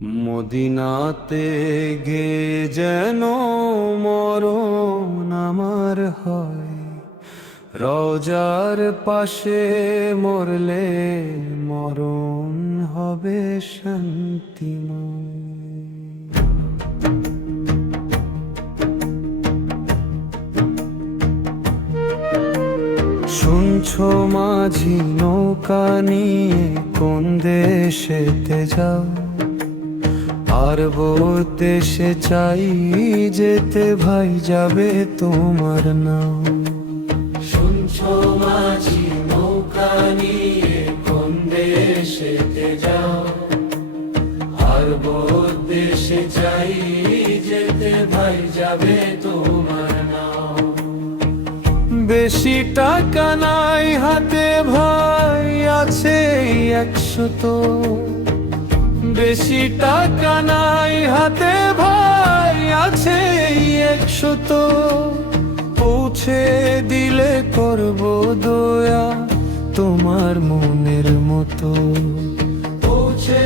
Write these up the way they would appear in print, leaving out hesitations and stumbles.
মদিনাতে গে যেন মরণ আমার হয়, রওজার পাশে মরলে মরণ হবে শান্তিময়। শুনছো মাঝি নৌকা নিয়ে কোন দেশেতে যাও, আরব দেশে চাই যেতে ভাই যাবে তোমার নাও। শুনছো মাঝি নৌকা নিয়ে কোন দেশেতে যাও, আরব দেশে চাই যেতে ভাই যাবে তোমার নাও। বেশি টাকা নাই হাতে ভাই আছে 100, বেশি টাকা নাই হাতে ভাই আছে 100। পৌঁছে দিলে করব দয়া তোমার মনের মতো, পৌঁছে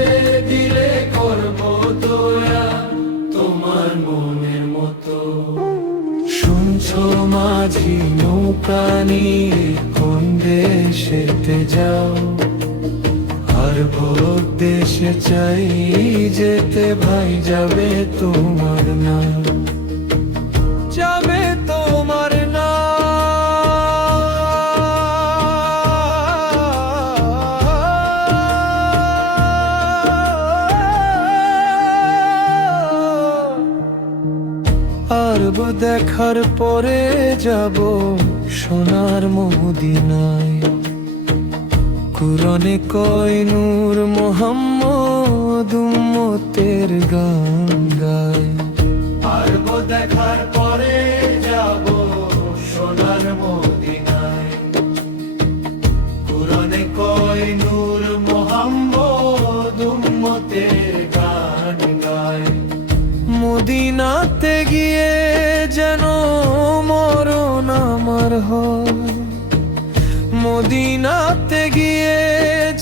দিলে করব দয়া তোমার মনের মতো। শুনছো মাঝি নৌকা নিয়ে কোন দেশেতে যাও, আরব দেশে চাই যেতে ভাই যাবে তোমার নাও, যাবে তোমার নাও। আরব দেখার পরে যাব সোনার মদিনায়, কুরআনে কয় নূর মুহাম্মদ উম্মতের গান গায়। আরব দেখার পরে যাব সোনার মদিনায়, কুরআনে কয় নূর মুহাম্মদ উম্মতের গান গায়। মদিনাতে গিয়ে যেন মরণ আমার হয়, মদিনাতে গিয়ে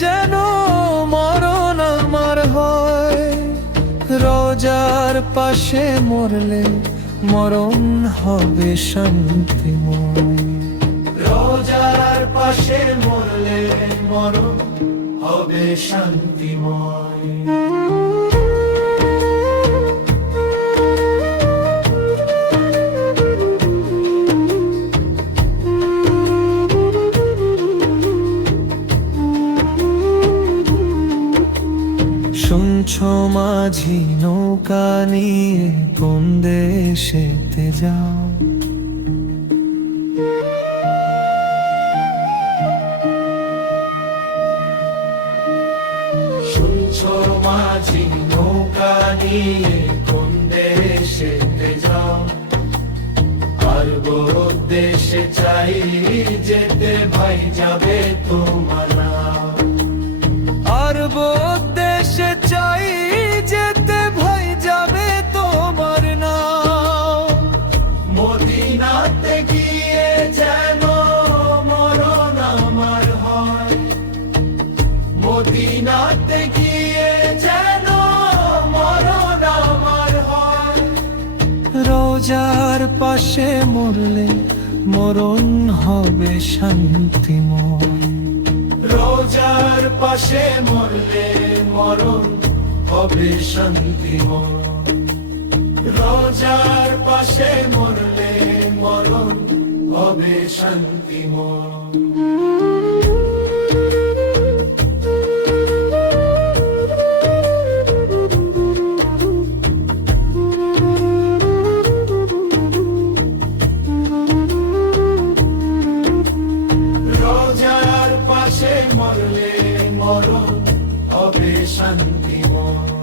যেন মরণ আমার হয়। রওজার পাশে মরলে মরণ হবে শান্তিময়, রওজার পাশে মরলে মরণ হবে শান্তিময়। শুনছো মাঝি নৌকা নিয়ে কোন দেশেতে যাও, শুনছো মাঝি নৌকা নিয়ে কোন দেশেতে যাও, আরব দেশে চাই যেতে ভাই যাবে তোমার নাও। আরব দেশে চাই যেতে ভাই যাবে তোমার নাও। মদিনাতে গিয়ে যেন মরণ আমার হয়, মদিনাতে গিয়ে যেন মরণ আমার হয়। রওজার পাশে মরলে মরণ হবে শান্তিময়, রওজার পাশে মরলে মরণ হবে শান্তিময়, রওজার পাশে মরলে মরণ হবে শান্তিময়। রওজার পাশে মরলে মরণ হবে শান্তিময়।